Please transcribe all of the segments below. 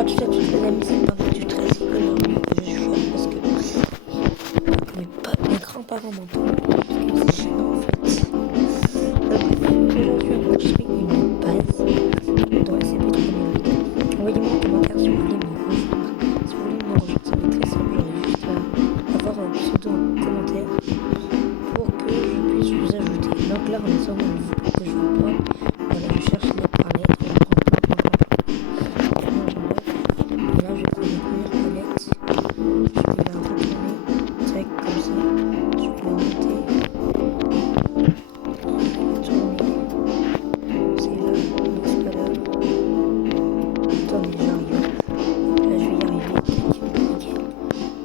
Alors tout à tous les amis, c'est pas du 13 aujourd'hui que je suis parce que mes grands-parents m'entendent parce que c'est gênant en fait. Aujourd'hui on construit une base dans SCP-3008. Envoyez-moi un commentaire si vous voulez me rejoindre. Si vous voulez me rejoindre, ça va être très simple, j'aurai juste à avoir un pseudo en commentaire pour que je puisse vous ajouter. Donc là on est sur mon niveau pour que je vous prenne. Voilà, je cherche lettre par lettre, on prend plein. Là, je vais prendre une première palette, je vais la retourner, tac, comme ça, je vais la monter, tourner, c'est là, non, c'est pas là, attendez, j'arrive, là, je vais y arriver, tac, nickel,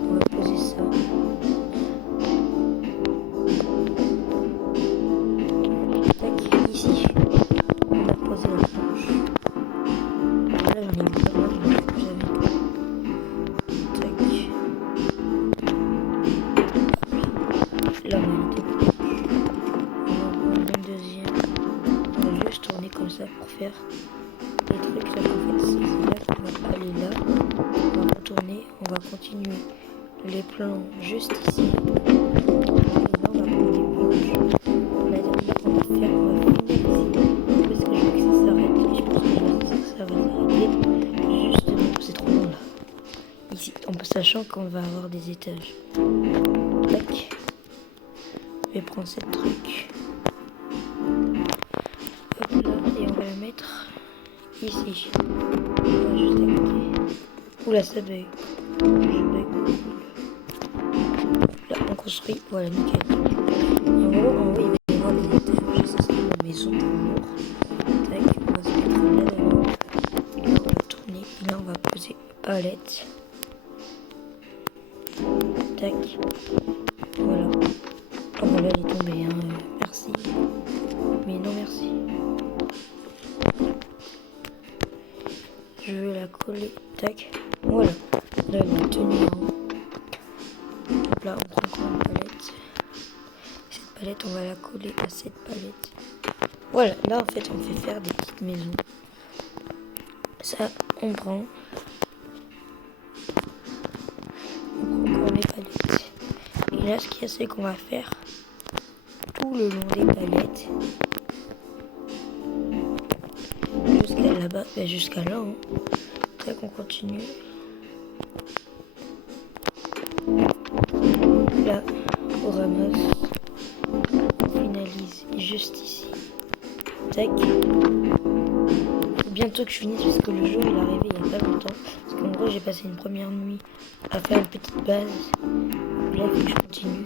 on va poser ça, tac, ici, on va poser la planche, là, j'en ai mis pas mal, j'avais tout. Là, on a une deuxième. On va juste tourner comme ça pour faire les trucs. Là, en fait, c'est là qu'on va aller là. On va retourner. On va continuer les plans juste ici. Et là, on va prendre des planches. La dernière qu'on va faire, on va finaliser. Parce que je veux que ça s'arrête. Et je pense que ça va s'arrêter justement. C'est trop long là. Ici, sachant qu'on va avoir des étages. Tac. Je vais prendre cette truc. Hop là, et on va la mettre ici. Voilà, juste à côté. Oula, ça bug. Je bug. Là, on construit. Voilà, nickel. En haut, il va y avoir des étages. Ça, c'est la maison toujours. Tac, on va se mettre là d'abord. Et là, on va tourner. Et là, on va poser palette. Tac. Voilà. Oh voilà, elle est tombée, hein. Merci. Mais non, merci. Je vais la coller. Tac. Voilà. Là, elle est tenue en haut. Donc là, on prend encore une palette. Cette palette, on va la coller à cette palette. Voilà. Là, en fait, on fait faire des petites maisons. Ça, on prend. On prend encore les palettes. Et là, ce qu'il y a, c'est qu'on va faire tout le long des palettes jusqu'à là-bas, jusqu'à là, hein. Tac, on continue. Là, on ramasse, on finalise juste ici. Tac. Faut bientôt que je finisse parce que le jour il est arrivé il y a pas longtemps. Parce qu'en gros, j'ai passé une première nuit à faire une petite base. Là, il faut que je continue.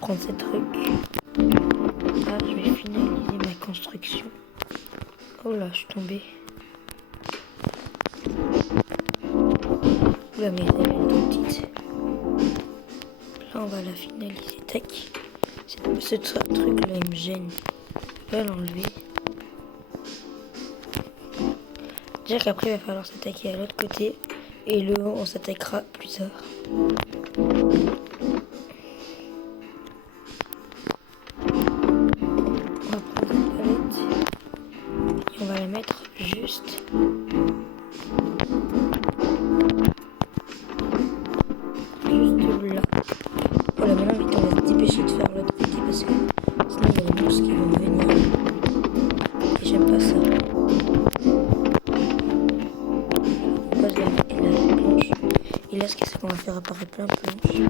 Prendre ces trucs. Là, je vais finaliser ma construction. Oh là, je suis tombée. Oula, mais elle est toute petite. Là, on va la finaliser. Tac. Ce truc là, il me gêne. Je vais l'enlever. Dire qu'après, il va falloir s'attaquer à l'autre côté. Et le haut, on s'attaquera plus tard. On va la mettre juste là. Voilà, maintenant vite, on va se dépêcher de faire l'autre côté parce que sinon il y a les monstres qui vont venir et j'aime pas ça. On pose la planche et là ce qu'il y a, c'est qu'on va faire apparaître plein de planches.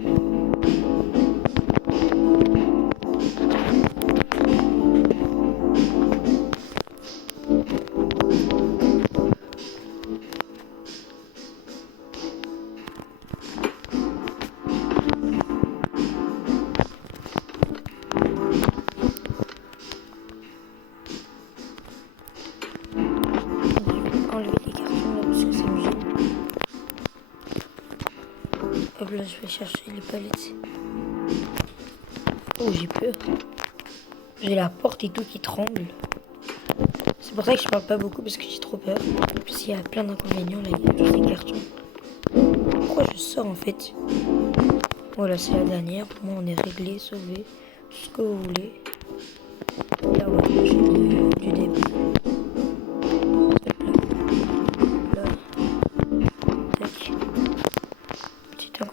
Enlever les cartons là parce que ça me gêne. Hop là, je vais chercher les palettes. Oh, j'ai peur. J'ai la porte et tout qui tremble. C'est pour ça que je parle pas beaucoup parce que j'ai trop peur. En plus, il y a plein d'inconvénients là, il y a tous ces cartons. Pourquoi je sors en fait? Voilà, c'est la dernière. Pour moi, on est réglé, sauvé. Tout ce que vous voulez. Et là, on va chercher du début.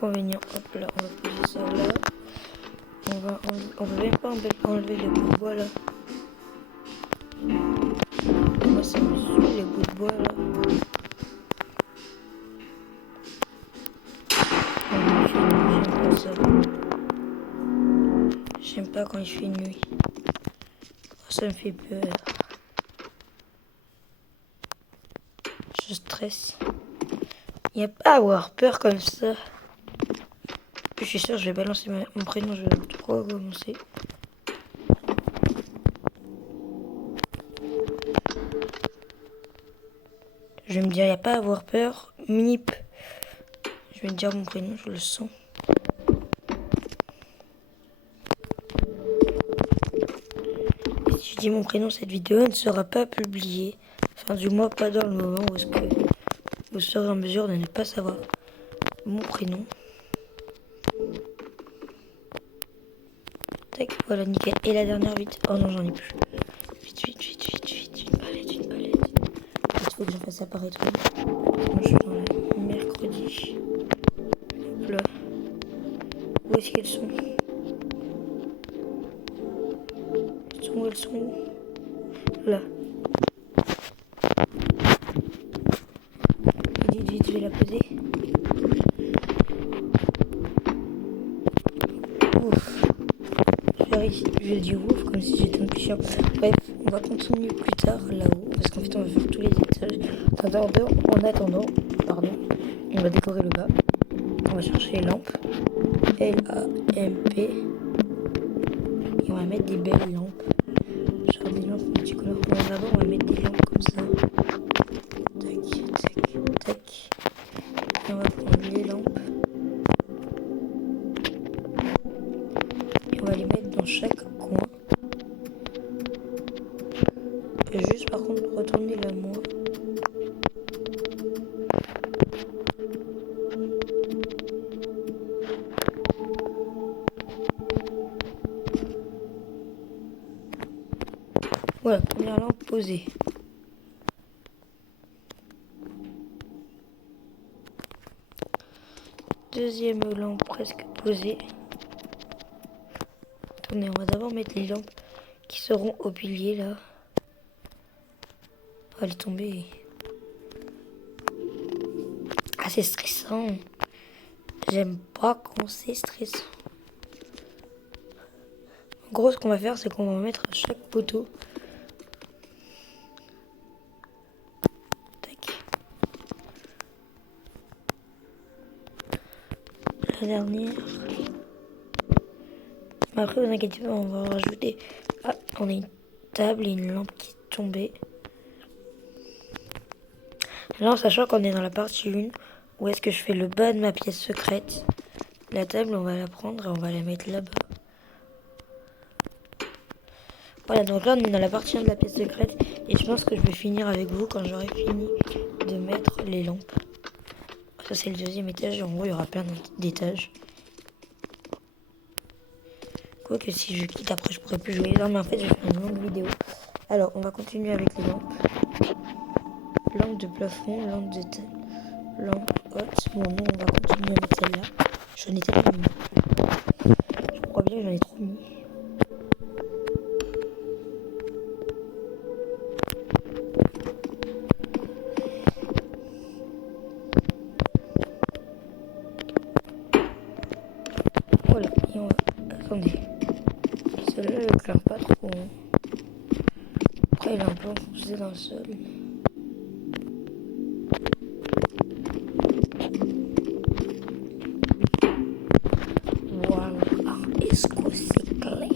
inconvénient. Hop là, on va poser ça là. On peut même pas enlever les bouts de bois là. Moi ça me saoule les bouts de bois là. J'aime pas ça. J'aime pas quand il fait nuit. Ça me fait peur. Je stresse. Il n'y a pas à avoir peur comme ça. Je suis sûr, je vais balancer mon prénom, je vais trop commencer. Je vais me dire, il n'y a pas à avoir peur. Mip. Je vais me dire mon prénom, je le sens. Et si je dis mon prénom, cette vidéo ne sera pas publiée. Enfin, du moins, pas dans le moment où est-ce que vous serez en mesure de ne pas savoir mon prénom. Tac, voilà, nickel. Et la dernière, vite. Oh non, j'en ai plus. Vite. Une palette. Il faut que je fasse apparaître. Moi, je suis dans le mercredi. Hop là. Où est-ce qu'elles sont? Elles sont où? Là. Vite, je vais la poser. Ouf. Je vais dire ouf comme si j'étais un petit chien. Bref, on va continuer plus tard là-haut. Parce qu'en fait, on va faire tous les étages. En attendant, on va décorer le bas. On va chercher les lampes. L-A-M-P. Et on va mettre des belles lampes. Genre des lampes multicolores. D'abord, on va mettre des lampes comme ça. Tac. Et on va prendre les lampes. Et on va les mettre dans chaque coin. Et juste par contre, retourner la moi. Voilà, première lampe posée. Deuxième lampe presque posée. Attendez, on va d'abord mettre les lampes qui seront au pilier là. Oh, elle est tombée. Ah, c'est stressant. J'aime pas quand c'est stressant. En gros, ce qu'on va faire, c'est qu'on va mettre chaque poteau. La dernière. Mais après, vous inquiétez pas, on va rajouter. Ah, on a une table et une lampe qui est tombée. Là, en sachant qu'on est dans la partie 1, où est-ce que je fais le bas de ma pièce secrète. La table, on va la prendre et on va la mettre là-bas. Voilà, donc là, on est dans la partie 1 de la pièce secrète. Et je pense que je vais finir avec vous quand j'aurai fini de mettre les lampes. Ça, c'est le deuxième étage. En gros, il y aura plein d'étages. Quoique si je quitte après, je pourrais plus jouer. Non, mais en fait, je vais faire une longue vidéo. Alors, on va continuer avec les lampes. Lampe de plafond, lampe de tête, lampe haute. Bon, nous, on va continuer avec celle-là. J'en ai tellement mis. Je crois bien que j'en ai trop mis. Voilà, et on va... Attendez. Celle-là, je ne clame pas trop. Après, elle est un peu enfoncée dans le sol. Voilà. Est-ce que c'est clair?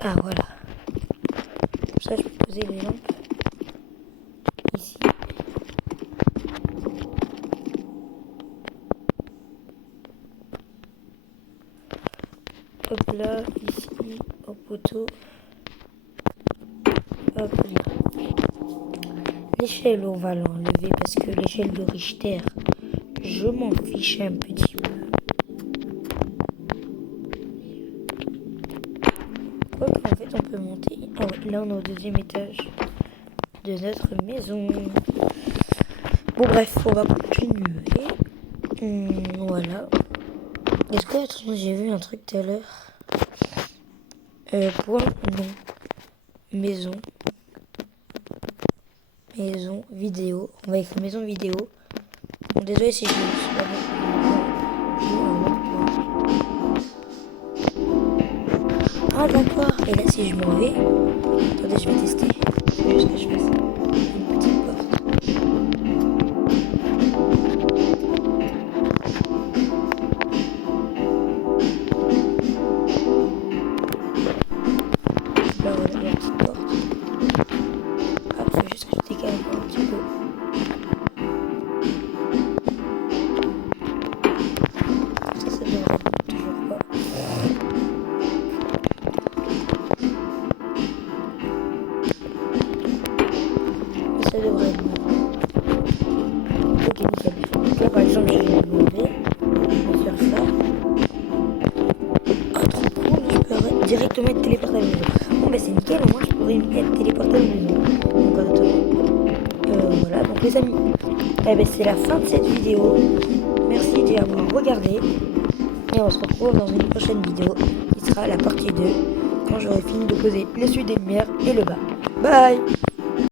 Ah, voilà. Comme ça, je peux poser les lampes ici. Hop là, ici, au poteau. Hop là. L'échelle, on va l'enlever parce que l'échelle de Richter, je m'en fiche un petit peu. crois qu'en fait on peut monter. Ah ouais, là on est au deuxième étage de notre maison. Bon bref, on va continuer. Voilà. Est-ce que attends, j'ai vu un truc tout à l'heure? Point non. Maison. Maison vidéo. On va écrire maison vidéo. Bon désolé si je me suis pas bien. Ah d'accord. Et là si je m'en vais. Attendez, je vais tester. C'est juste que je fasse une petite porte. Là voilà la petite porte. Ah, faut juste que je décale un petit peu. Ça devrait toujours pas. Ça devrait être bon. Ok, nickel. Donc là, par exemple, je vais lever. Je vais faire ça. Ah, trop cool. Je peux directement être téléporté à la maison. Bon, bah, c'est nickel. Au moins, je pourrais être téléporté à la maison. Donc, en attendant. Voilà. Donc, les amis, eh ben, c'est la fin de cette vidéo. Merci d'y avoir regardé. Et on se retrouve dans une prochaine vidéo qui sera la partie 2 quand j'aurai fini de poser les suies des lumières et le bas. Bye!